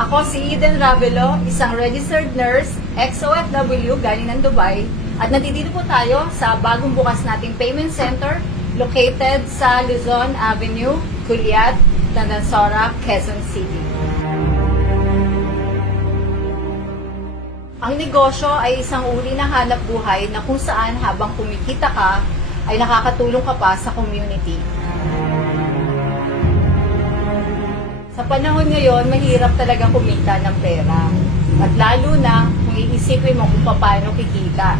Ako si Eden Ravelo, isang registered nurse, ex-OFW galing ng Dubai, at nandito po tayo sa bagong bukas nating payment center located sa Luzon Avenue, Culiat, Tandansora, Quezon City. Ang negosyo ay isang uri ng hanap buhay na kung saan habang kumikita ka, ay nakakatulong ka pa sa community. Sa panahon ngayon, mahirap talaga kumita ng pera. At lalo na kung iisipin mo kung paano kikita.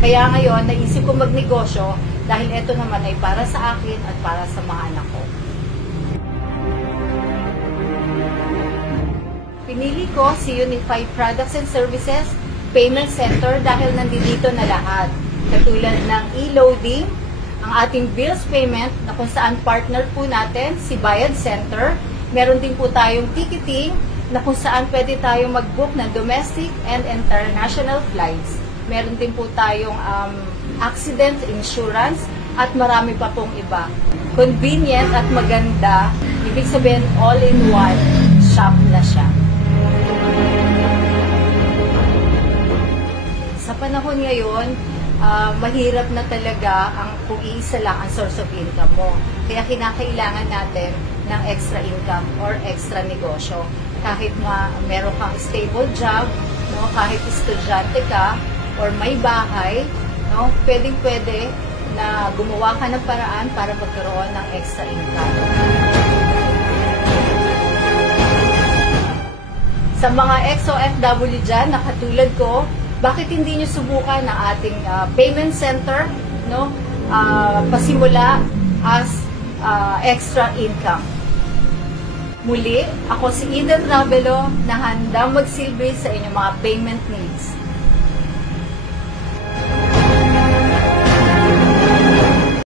Kaya ngayon, naisip ko magnegosyo dahil ito naman ay para sa akin at para sa mga anak ko. Pinili ko si Unified Products and Services Payment Center dahil nandito na lahat. Katulad ng e-loading, ang ating bills payment na kung saan partner po natin si Bayad Center. Meron din po tayong ticketing na kung saan pwede tayong mag-book ng domestic and international flights. Meron din po tayong accident insurance at marami pa pong iba. Convenient at maganda, ibig sabihin all-in-one shop na siya. Sa panahon ngayon, mahirap na talaga kung iisa lang ang source of income mo. Kaya kinakailangan natin ng extra income or extra negosyo. Kahit meron kang stable job, no, kahit estudyante ka or may bahay, no, pwedeng-pwede na gumawa ka ng paraan para magkaroon ng extra income. Sa mga ex-OFW dyan na katulad ko, bakit hindi nyo subukan ng ating payment center, no? Pasimula as extra income. Muli, ako si Eden Ravelo na handang magsilbi sa inyong mga payment needs.